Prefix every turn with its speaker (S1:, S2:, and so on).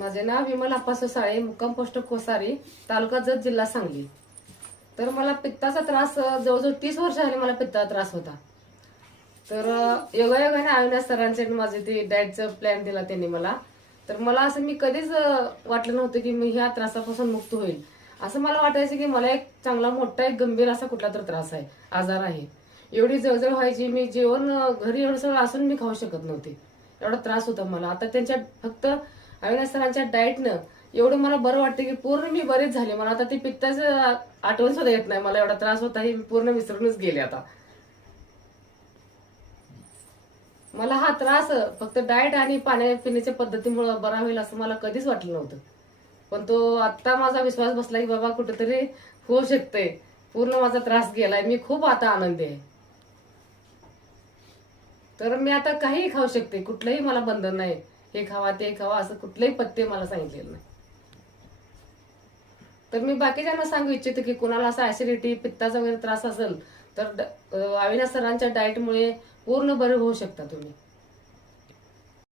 S1: माझे नाव विमल आप्पासो साळे मुक्काम पोस्ट कोसारी तालुका जत जिल्हा सांगली. तर मला पित्ताचा त्रास जवळजवळ तीस वर्ष झाले मला पित्ताचा त्रास होता. तर अ, योगायोगाने अविनाश सरांचे माझे ते डाएटचं प्लॅन दिला त्यांनी मला. तर मला असं मी कधीच वाटलं नव्हतं की मी ह्या त्रासापासून मुक्त होईल. असं मला वाटायचं की मला एक चांगला मोठा एक गंभीर असा कुठला तर त्रास आहे आजार आहे. एवढी जळजळ व्हायची मी जेवण घरी एवढं सगळं असून मी खाऊ शकत नव्हते. एवढा त्रास होता मला. आता त्यांच्या फक्त अविनाश सरांच्या डाएटनं एवढं मला बरं वाटतं की पूर्ण मी बरेच झाले. मला आता ते पित्ताचं आठवण सुद्धा येत नाही. मला एवढा त्रास होता हे पूर्ण विसरूनच गेले आता. मला हा त्रास फक्त डाएट आणि पाण्या पिण्याच्या पद्धतीमुळे बरा होईल असं मला कधीच वाटलं नव्हतं. पण तो आत्ता माझा विश्वास बसला की बाबा कुठेतरी होऊ शकते पूर्ण माझा त्रास गेलाय. मी खूप आता आनंदी आहे. तर मी आता काहीही खाऊ शकते. कुठलंही मला बंधन नाही. हे खावा ते खावा असं कुठलंही पत्ते मला सांगितलेलं नाही. तर मी बाकीच्यांना सांगू इच्छिते की कोणाला असा ऍसिडिटी पित्ताचा वगैरे त्रास असेल तर अविनाश सरांच्या डाएटमुळे पूर्ण बरे होऊ शकता तुम्ही.